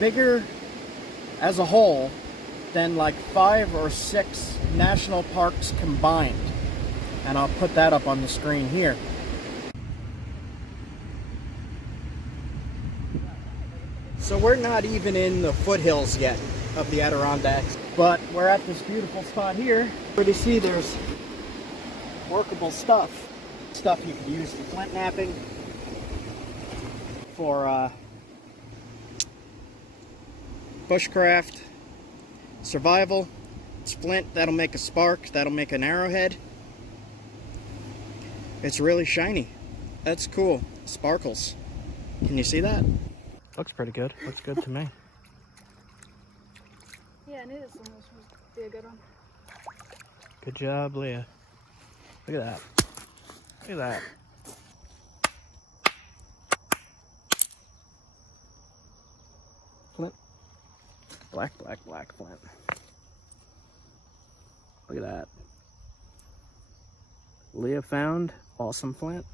Bigger as a whole than like 5 or 6 national parks combined. And I'll put that up on the screen here. So we're not even in the foothills yet of the Adirondacks, but we're at this beautiful spot here where you see there's workable stuff you could use for flint knapping, for bushcraft, survival. It's flint, that'll make a spark, that'll make an arrowhead. It's really shiny. That's cool. Sparkles. Can you see that? Looks pretty good. Looks good to me. Yeah, I knew this one was supposed to be a good one. Good job, Leah. Look at that. Look at that. Flint. Black flint. Look at that. Leah found awesome flint.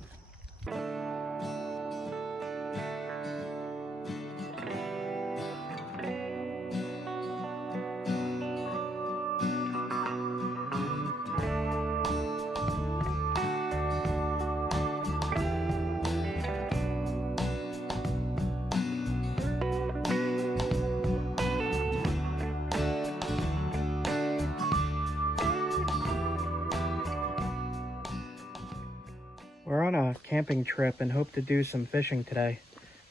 We're on a camping trip and hope to do some fishing today,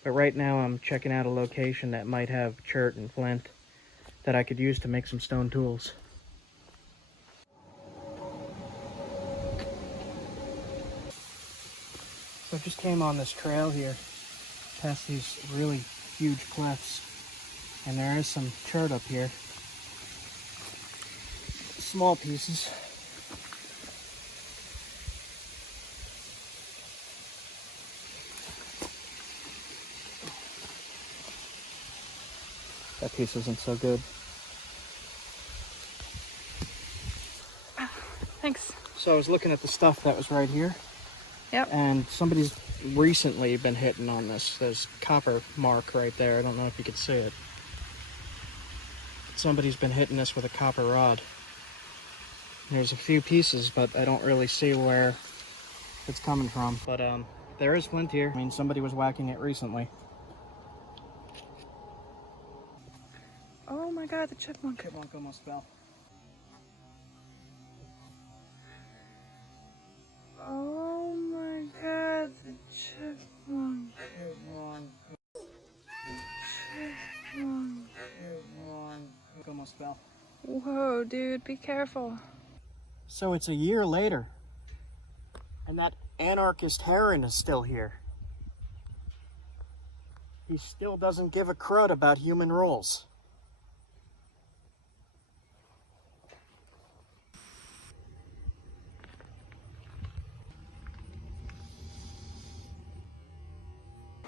but right now I'm checking out a location that might have chert and flint that I could use to make some stone tools. So I just came on this trail here, past these really huge cliffs, and there is some chert up here. Small pieces. That piece isn't so good. Thanks. So I was looking at the stuff that was right here. Yep. And somebody's recently been hitting on this. There's copper mark right there. I don't know if you could see it. Somebody's been hitting this with a copper rod. There's a few pieces, but I don't really see where it's coming from. But there is flint here. I mean, somebody was whacking it recently. Oh my god, the chipmunk. Chipmunk almost fell. Oh my god, the chipmunk. Chipmunk. Almost fell. Whoa, dude, be careful. So it's a year later, and that anarchist heron is still here. He still doesn't give a crud about human rules.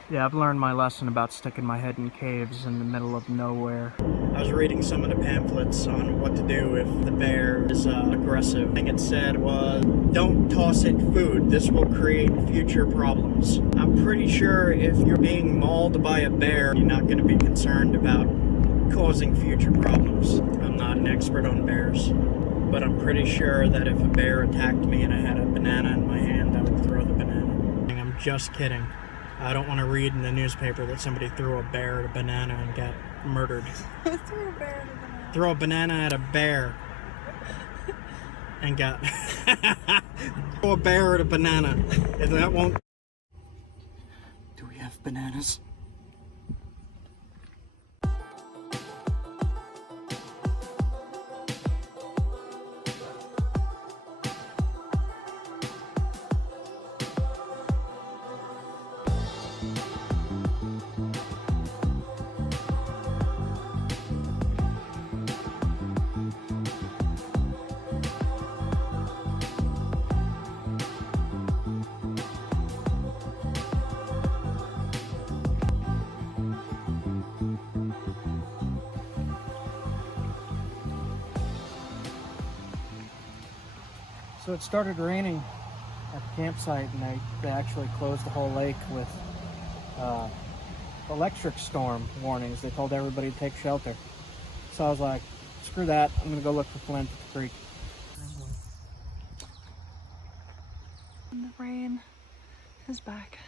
Yeah, I've learned my lesson about sticking my head in caves in the middle of nowhere. I was reading some of the pamphlets on what to do if the bear is aggressive. The thing it said was, don't toss it food. This will create future problems. I'm pretty sure if you're being mauled by a bear, you're not going to be concerned about causing future problems. I'm not an expert on bears, but I'm pretty sure that if a bear attacked me and I had a banana in my hand, I would throw the banana. I'm just kidding. I don't want to read in the newspaper that somebody threw a bear at a banana and got murdered. Throw a banana at a bear and got... Throw a bear at a banana. If that won't... Do we have bananas? So it started raining at the campsite, and they actually closed the whole lake with electric storm warnings. They told everybody to take shelter. So I was like, screw that. I'm gonna go look for Flint at the creek. And the rain is back.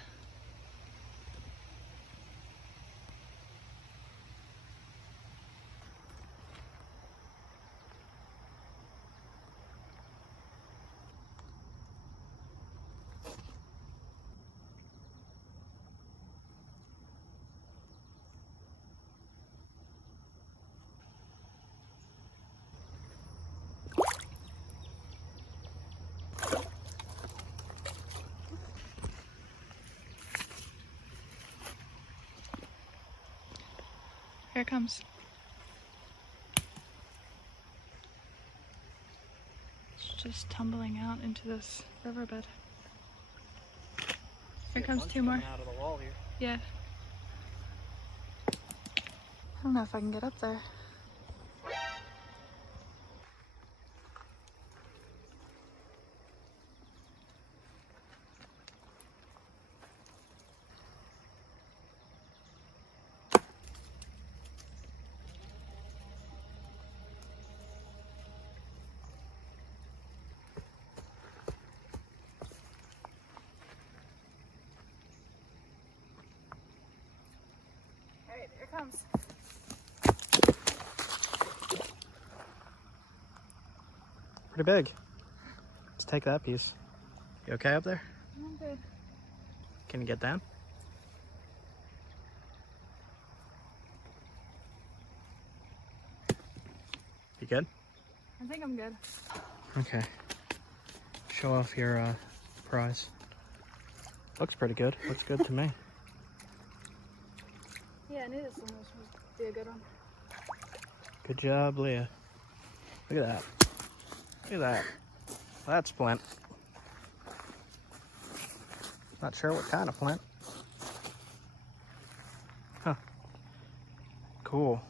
Here it comes. It's just tumbling out into this riverbed. Here comes two more. Out of the wall here. Yeah. I don't know if I can get up there. Alright, here it comes. Pretty big. Let's take that piece. You okay up there? I'm good. Can you get down? You good? I think I'm good. Okay. Show off your prize. Looks pretty good. Looks good to me. Yeah, I knew this one was supposed to be a good one. Good job, Leah. Look at that. Look at that. That's flint. Not sure what kind of flint. Huh. Cool.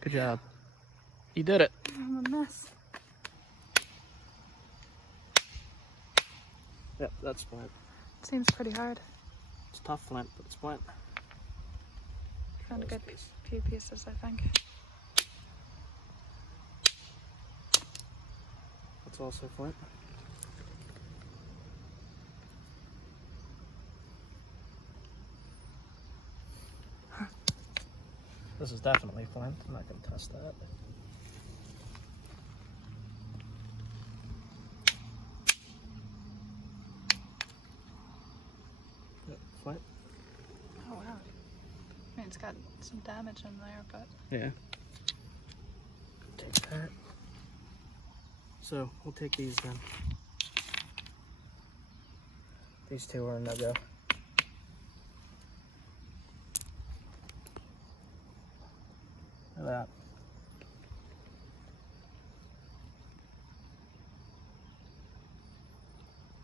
Good job. You did it. I'm a mess. Yep, that's flint. Seems pretty hard. It's tough flint, but it's flint. Found a good few pieces, I think. That's also flint. This is definitely flint. I'm not going to test that. Yep, flint. Oh wow. I mean, it's got some damage in there, but... Yeah. Take that. So, we'll take these then. These two are a no-go. Look at that.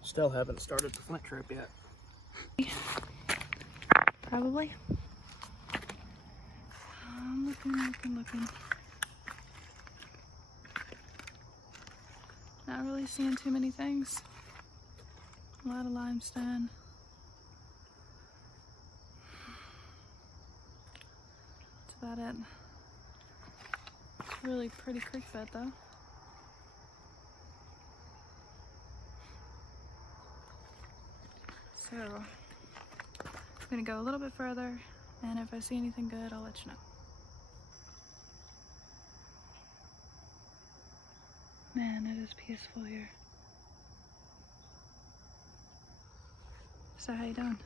Still haven't started the flint trip yet. Probably. I'm looking. Not really seeing too many things. A lot of limestone. That's about it. It's a really pretty creek bed though. So, I'm gonna go a little bit further, and if I see anything good, I'll let you know. Man, it is peaceful here. So how you doing?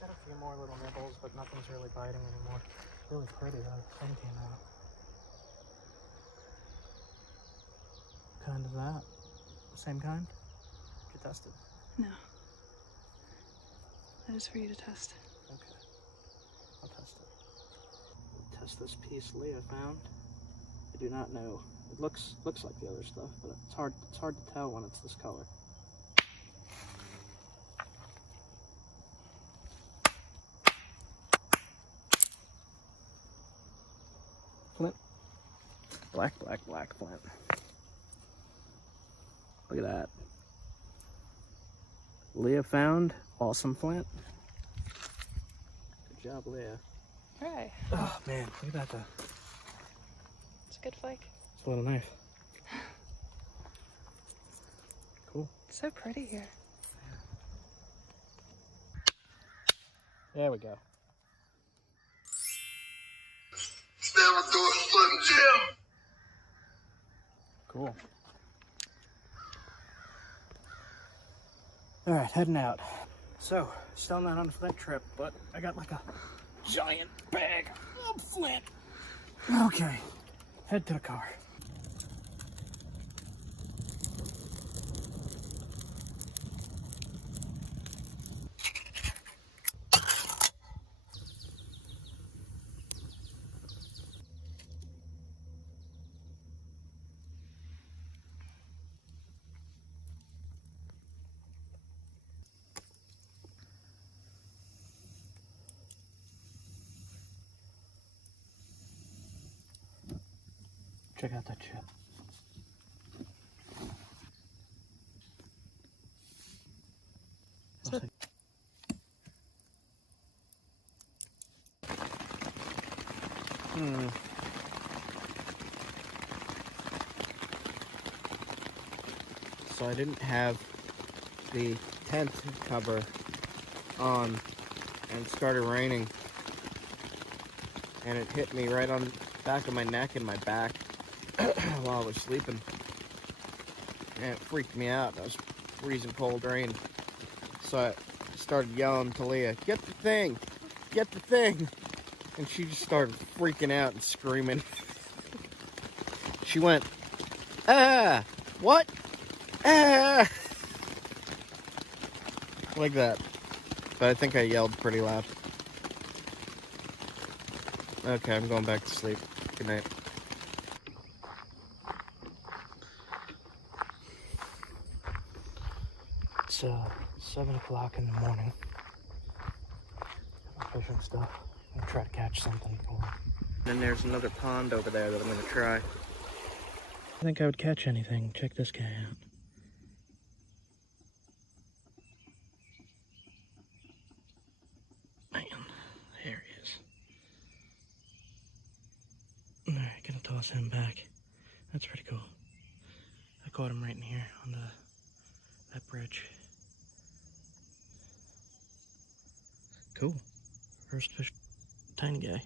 Got a few more little nibbles, but nothing's really biting anymore. Really pretty though, the sun came out. What kind is that? Same kind? Did you test it? No. That is for you to test. Okay. I'll test it. Test this piece Leah found. I do not know. It looks like the other stuff, but it's hard to tell when it's this color. Flint. Black flint. Look at that. Leah found awesome flint. job there. Alright. Oh man, look at that. It's a good flake. It's a little knife. Cool. It's so pretty here. There we go. Never do a Slim Jim. Cool. Alright, heading out. So, still not on a Flint trip, but I got like a giant bag of Flint. Okay, head to the car. Check out that chip. So I didn't have the tent cover on and it started raining and it hit me right on the back of my neck and my back while I was sleeping, and it freaked me out. I was freezing cold rain, so I started yelling to Leah, "Get the thing! Get the thing!" And she just started freaking out and screaming. She went, "Ah! What? Ah!" Like that. But I think I yelled pretty loud. Okay, I'm going back to sleep. Good night. It's 7 o'clock in the morning. I'm fishing stuff. I'm gonna try to catch something cool. Then there's another pond over there that I'm gonna try. I think I would catch anything. Check this guy out. Man, there he is. Alright, gonna toss him back. That's pretty cool. I caught him right in here on that bridge. Cool. First fish. Tiny guy.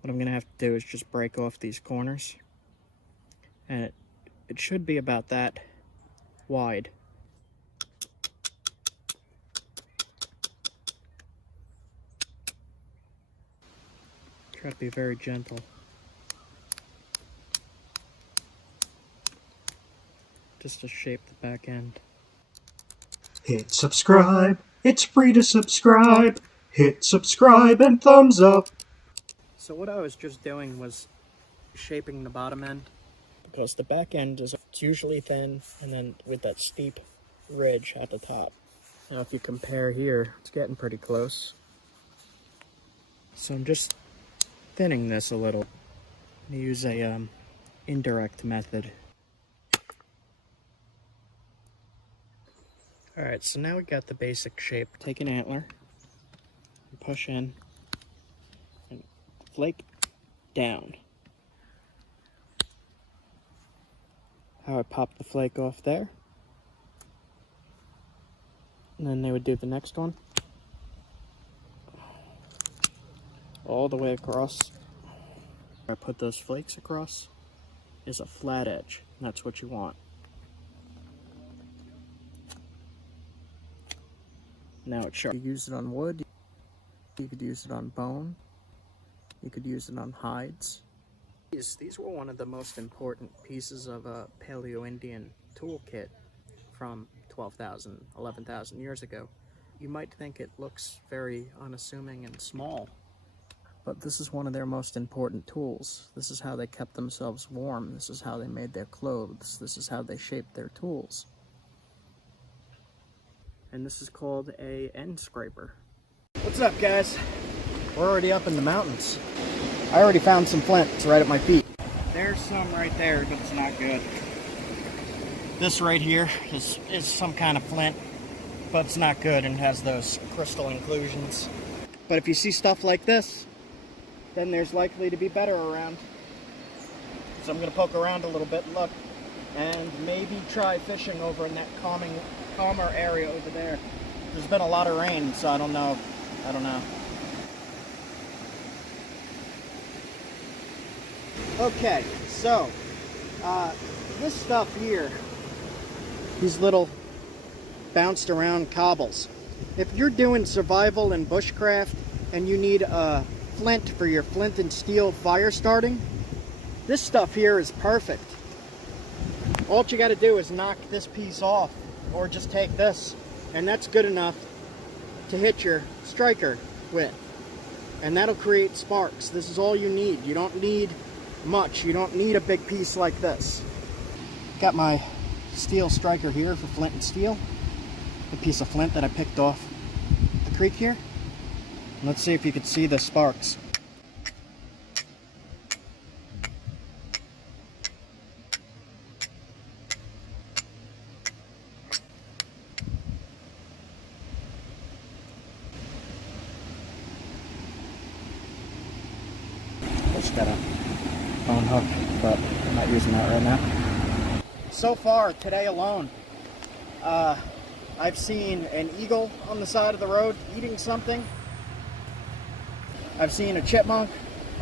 What I'm gonna have to do is just break off these corners. And it should be about that wide. Try to be very gentle. Just to shape the back end. Hit subscribe. It's free to subscribe. Hit subscribe and thumbs up. So what I was just doing was shaping the bottom end, because the back end is usually thin and then with that steep ridge at the top. Now if you compare here, it's getting pretty close. So I'm just thinning this a little. I use a indirect method. Alright, so now we got the basic shape. Take an antler, and push in, and flake down. How I pop the flake off there. And then they would do the next one. All the way across. Where I put those flakes across is a flat edge. And that's what you want. Now it's sharp. You use it on wood, you could use it on bone, you could use it on hides. These were one of the most important pieces of a Paleo-Indian toolkit from 12,000, 11,000 years ago. You might think it looks very unassuming and small, but this is one of their most important tools. This is how they kept themselves warm. This is how they made their clothes. This is how they shaped their tools. And this is called a endscraper. What's up, guys? We're already up in the mountains. I already found some flint. It's right at my feet. There's some right there, but it's not good. This right here is some kind of flint, but it's not good and has those crystal inclusions. But if you see stuff like this, then there's likely to be better around. So I'm going to poke around a little bit and look, and maybe try fishing over in that calmer area over there. There's been a lot of rain, so I don't know. Okay, so this stuff here, these little bounced around cobbles. If you're doing survival in bushcraft and you need a flint for your flint and steel fire starting, this stuff here is perfect. All you got to do is knock this piece off, or just take this, and that's good enough to hit your striker with, and that'll create sparks. This is all you need. You don't need much. You don't need a big piece like this. Got my steel striker here for flint and steel, a piece of flint that I picked off the creek here. Let's see if you can see the sparks. Just got a phone hook, but I'm not using that right now. So far, today alone, I've seen an eagle on the side of the road eating something. I've seen a chipmunk,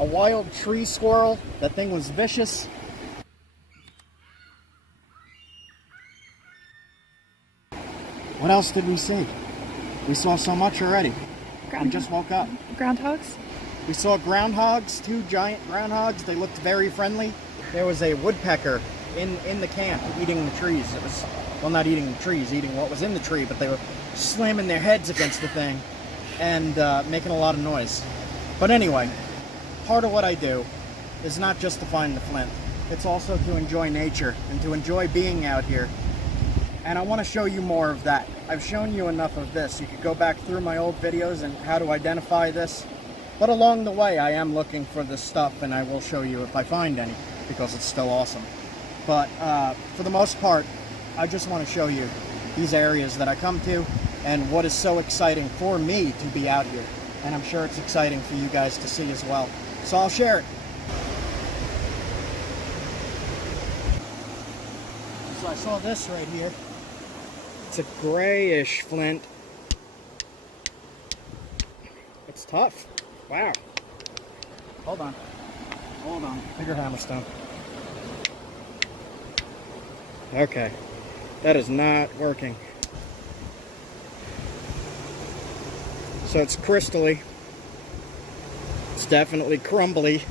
a wild tree squirrel. That thing was vicious. What else did we see? We saw so much already. We just woke up. Groundhogs? We saw groundhogs, 2 giant groundhogs. They looked very friendly. There was a woodpecker in the camp eating the trees. It was, well, not eating the trees, eating what was in the tree, but they were slamming their heads against the thing and making a lot of noise. But anyway, part of what I do is not just to find the flint. It's also to enjoy nature and to enjoy being out here. And I want to show you more of that. I've shown you enough of this. You could go back through my old videos and how to identify this. But along the way, I am looking for this stuff, and I will show you if I find any, because it's still awesome. But for the most part, I just want to show you these areas that I come to and what is so exciting for me to be out here. And I'm sure it's exciting for you guys to see as well. So I'll share it. So I saw this right here. It's a grayish flint. It's tough. Wow. Hold on. Hold on. Bigger hammerstone. Okay. That is not working. So it's crystally. It's definitely crumbly.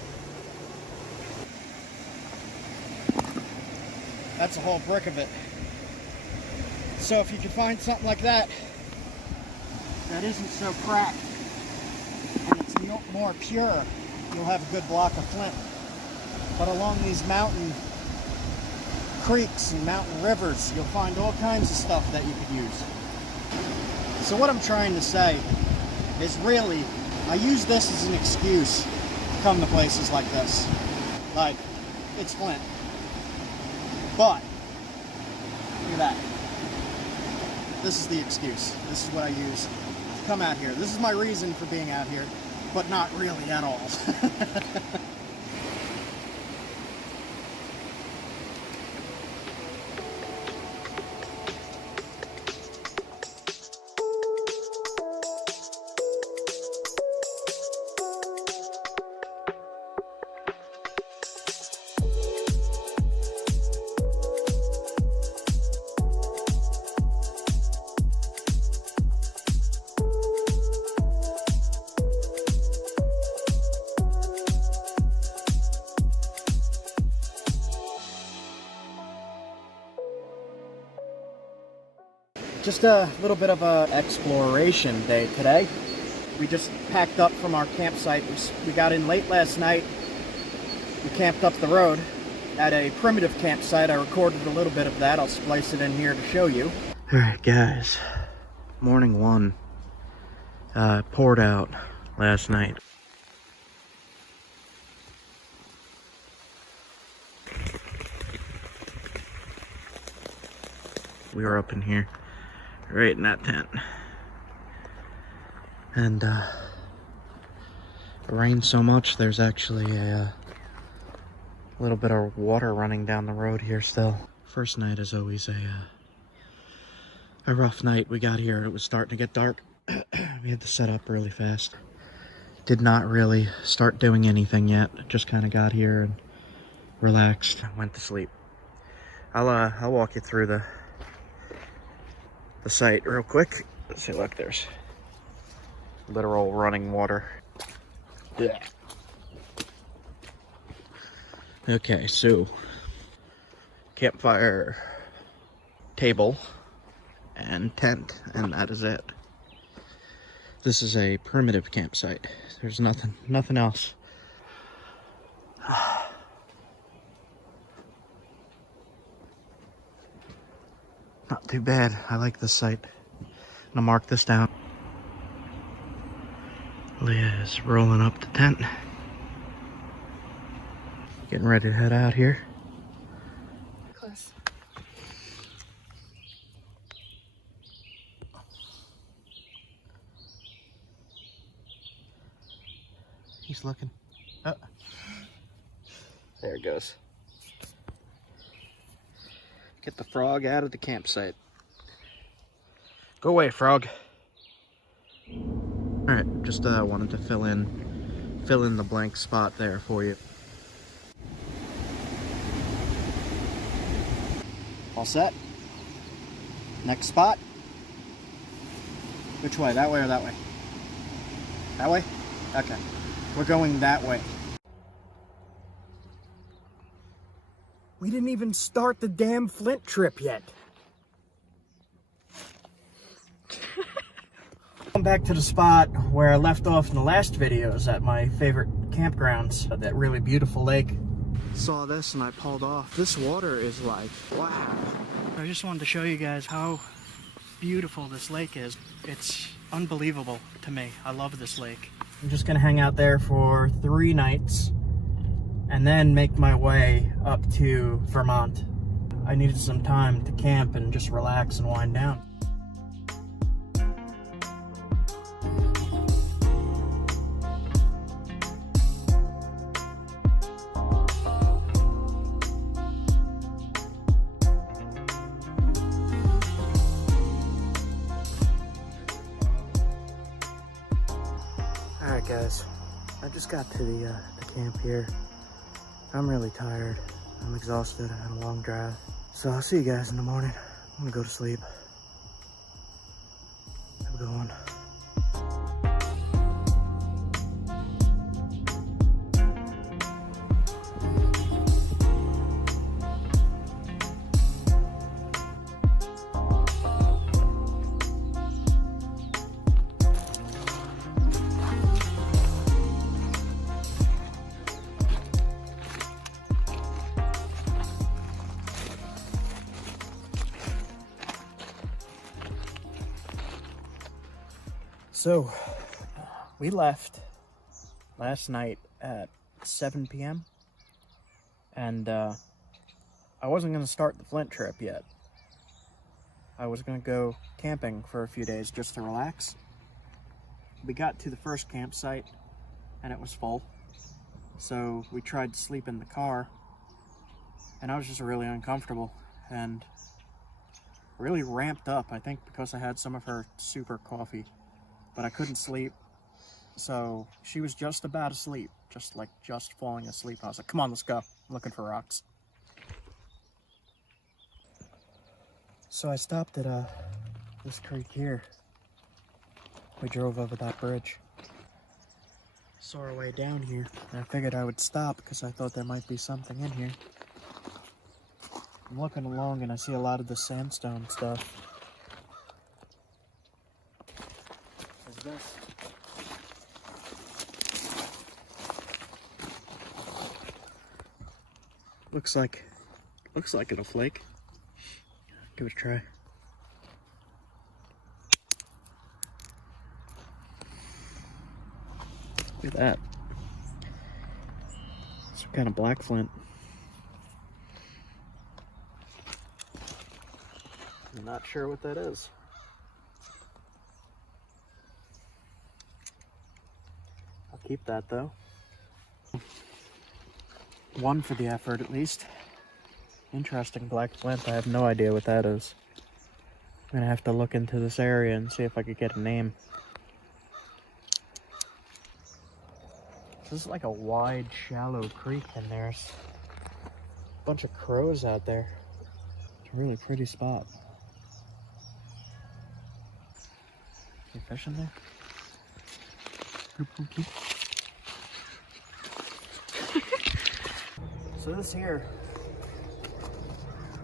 That's a whole brick of it. So if you can find something like that that isn't so cracked and it's more pure, you'll have a good block of flint. But along these mountain creeks and mountain rivers, you'll find all kinds of stuff that you could use. So what I'm trying to say is, really, I use this as an excuse to come to places like this. Like, it's flint. But, look at that. This is the excuse. This is what I use to come out here. This is my reason for being out here, but not really at all. Just a little bit of a exploration day today. We just packed up from our campsite. We got in late last night. We camped up the road at a primitive campsite. I recorded a little bit of that. I'll splice it in here to show you. Alright guys, morning one. Poured out last night. We were up in here, right in that tent. And it rained so much, there's actually a little bit of water running down the road here still. First night is always a rough night. We got here, it was starting to get dark. We had to set up really fast. Did not really start doing anything yet. Just kind of got here and relaxed and went to sleep. I'll walk you through the site real quick. Let's see, look, there's literal running water. Yeah. Okay, so campfire, table, and tent, and that is it. This is a primitive campsite. There's nothing else. Not too bad. I like this site. I'm gonna mark this down. Leah is rolling up the tent. Getting ready to head out here. Close. He's looking. Oh. There it goes. Get the frog out of the campsite. Go away, frog. Alright, just wanted to fill in the blank spot there for you. All set? Next spot? Which way? That way or that way? That way? Okay. We're going that way. We didn't even start the damn Flint trip yet. Come back to the spot where I left off in the last videos at my favorite campgrounds, that really beautiful lake. Saw this and I pulled off. This water is like, wow. I just wanted to show you guys how beautiful this lake is. It's unbelievable to me. I love this lake. I'm just gonna hang out there for 3 nights and then make my way up to Vermont. I needed some time to camp and just relax and wind down. Alright guys, I just got to the camp here. I'm really tired. I'm exhausted. I had a long drive. So I'll see you guys in the morning. I'm gonna go to sleep. Have a good one. So, we left last night at 7 p.m. and I wasn't going to start the Flint trip yet. I was going to go camping for a few days just to relax. We got to the first campsite and it was full, so we tried to sleep in the car and I was just really uncomfortable and really ramped up, I think because I had some of her super coffee. But I couldn't sleep, so she was just about asleep, just falling asleep. I was like, come on, let's go. I'm looking for rocks. So I stopped at this creek here. We drove over that bridge. Saw our way down here, and I figured I would stop because I thought there might be something in here. I'm looking along and I see a lot of the sandstone stuff. This. Looks like it'll flake. Give it a try. Look at that. Some kind of black flint. Not sure what that is. I'll keep that though. One for the effort at least. Interesting black flint. I have no idea what that is. I'm gonna have to look into this area and see if I could get a name. This is like a wide, shallow creek, and there's a bunch of crows out there. It's a really pretty spot. Any fish in there? So this here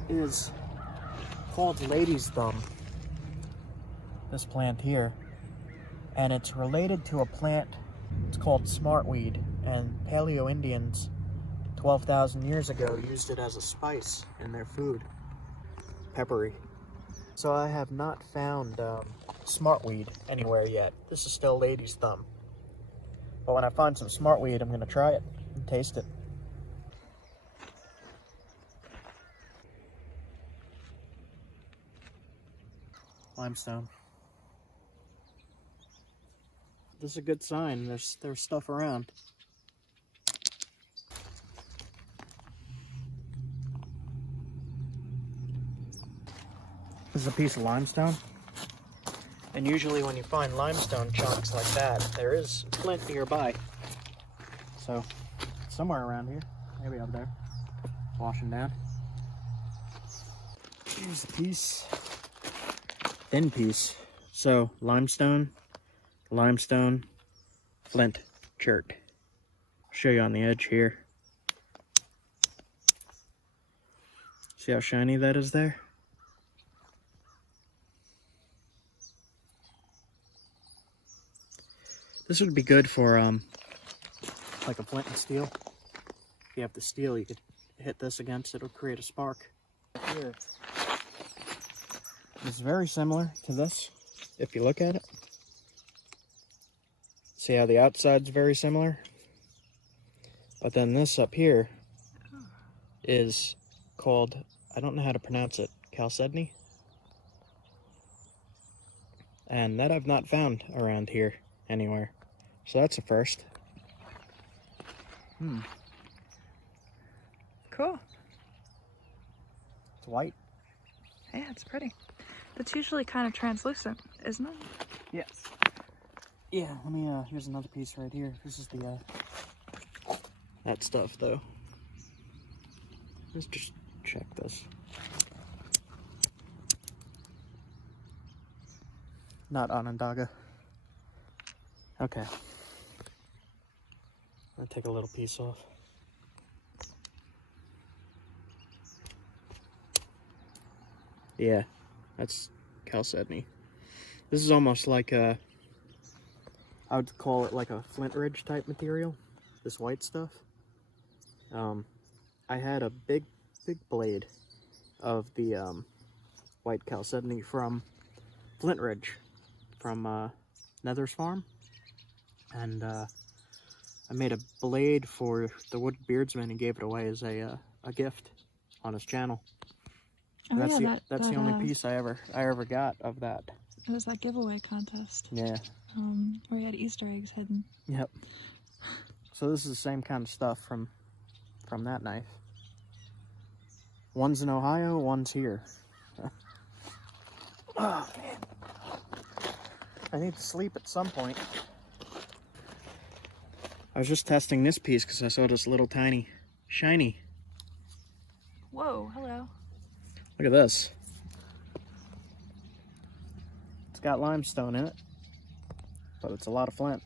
is called lady's thumb. This plant here. And it's related to a plant, it's called smartweed. And Paleoindians 12,000 years ago used it as a spice in their food. Peppery. So I have not found smartweed anywhere yet. This is still lady's thumb. But when I find some smartweed, I'm gonna try it and taste it. Limestone. This is a good sign. There's stuff around. This is a piece of limestone. And usually when you find limestone chunks like that, there is flint nearby. So, somewhere around here. Maybe up there. Washing down. Here's a piece. Thin piece. So, limestone, flint, chert. I'll show you on the edge here. See how shiny that is there? This would be good for like a flint and steel. If you have the steel, you could hit this against it, it'll create a spark. Here. It's very similar to this, if you look at it. See how the outside's very similar? But then this up here is called, I don't know how to pronounce it, chalcedony. And that I've not found around here anywhere. So that's a first. Cool. It's white. Yeah, it's pretty. It's usually kind of translucent, isn't it? Yes. Yeah, let me, here's another piece right here. This is the, that stuff, though. Let's just check this. Not Onondaga. Okay. I'm gonna take a little piece off. Yeah, that's chalcedony. This is almost like a, I would call it like a flint ridge type material, this white stuff. I had a big blade of the white chalcedony from Flint Ridge, from Nether's farm. And I made a blade for the wood beardsman and gave it away as a gift on his channel. Oh, That's yeah, the only piece I ever got of that. It was that giveaway contest. Yeah. Where you had Easter eggs hidden. Yep. So this is the same kind of stuff from that knife. One's in Ohio, one's here. Oh man. I need to sleep at some point. I was just testing this piece because I saw this little tiny shiny. Whoa, hello. Look at this. It's got limestone in it, but it's a lot of flint.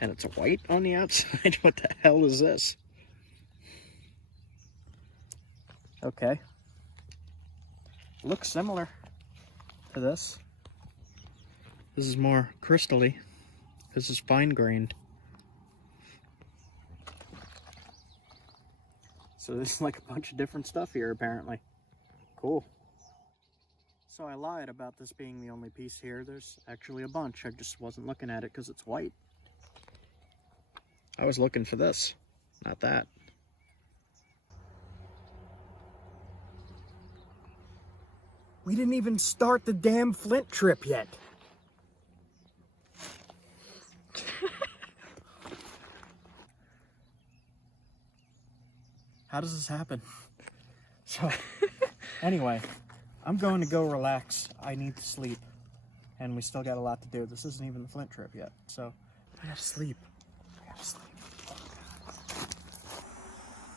And it's white on the outside. What the hell is this? Okay. Looks similar to this. This is more crystally. This is fine grained. So there's like a bunch of different stuff here apparently. Cool. So I lied about this being the only piece here. There's actually a bunch. I just wasn't looking at it because it's white. I was looking for this, not that. We didn't even start the damn Flint trip yet. How does this happen? So, anyway, I'm going to go relax. I need to sleep. And we still got a lot to do. This isn't even the Flint trip yet. So, I gotta sleep.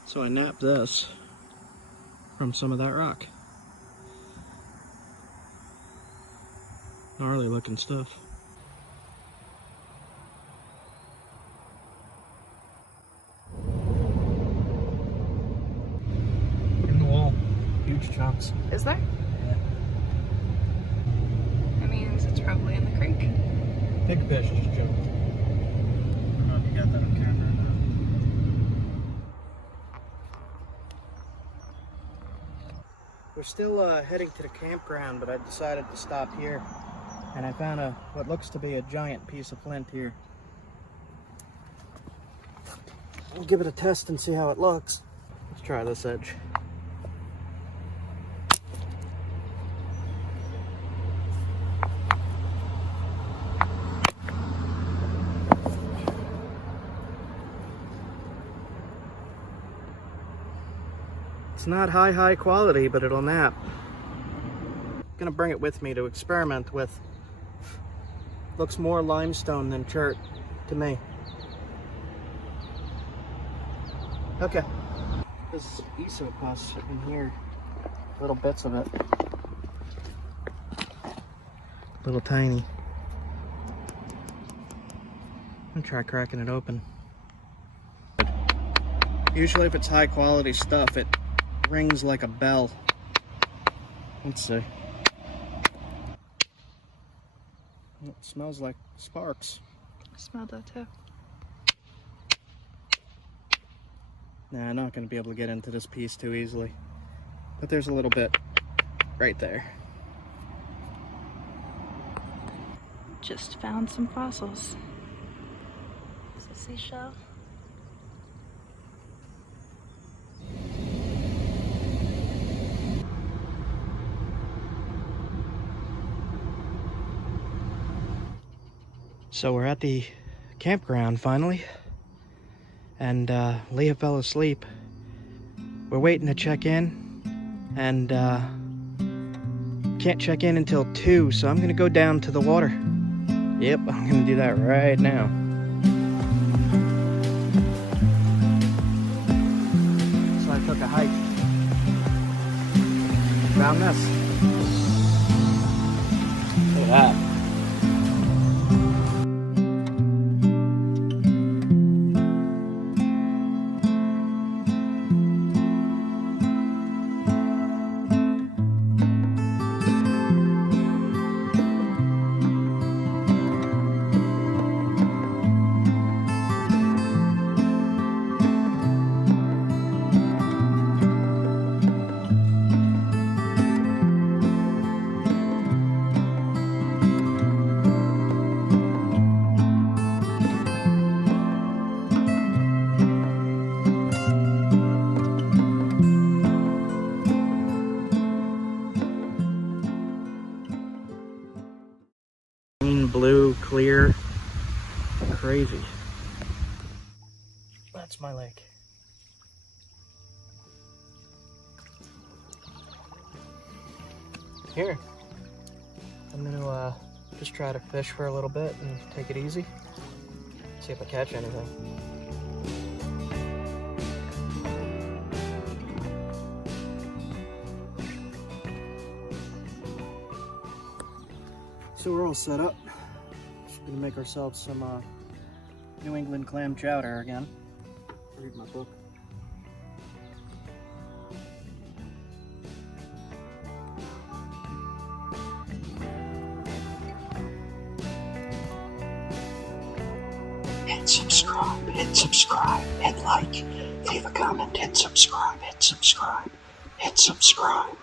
So I napped this from some of that rock. Gnarly looking stuff. In the wall. Huge chunks. Is there? Yeah. That means it's probably in the creek. Big fish just jumped. I don't know if you got that on camera or not. We're still heading to the campground, but I decided to stop here. And I found what looks to be a giant piece of flint here. We'll give it a test and see how it looks. Let's try this edge. It's not high quality, but it'll nap. I'm gonna bring it with me to experiment with. Looks more limestone than chert to me. Okay. This ESO pus in here. Little bits of it. Little tiny. I'm gonna try cracking it open. Usually if it's high quality stuff, it rings like a bell. Let's see. It smells like sparks. I smelled that too. Nah, I'm not going to be able to get into this piece too easily. But there's a little bit right there. Just found some fossils. Is a seashell? So we're at the campground finally, and Leah fell asleep. We're waiting to check in, and can't check in until 2, so I'm gonna go down to the water. Yep, I'm gonna do that right now. So I took a hike. Found this. Look at that. Blue, clear, crazy. That's my lake. Here, I'm gonna just try to fish for a little bit and take it easy. See if I catch anything. So we're all set up. Just gonna make ourselves some New England clam chowder again. Read my book. Hit subscribe, hit like, leave a comment, hit subscribe, hit subscribe, hit subscribe.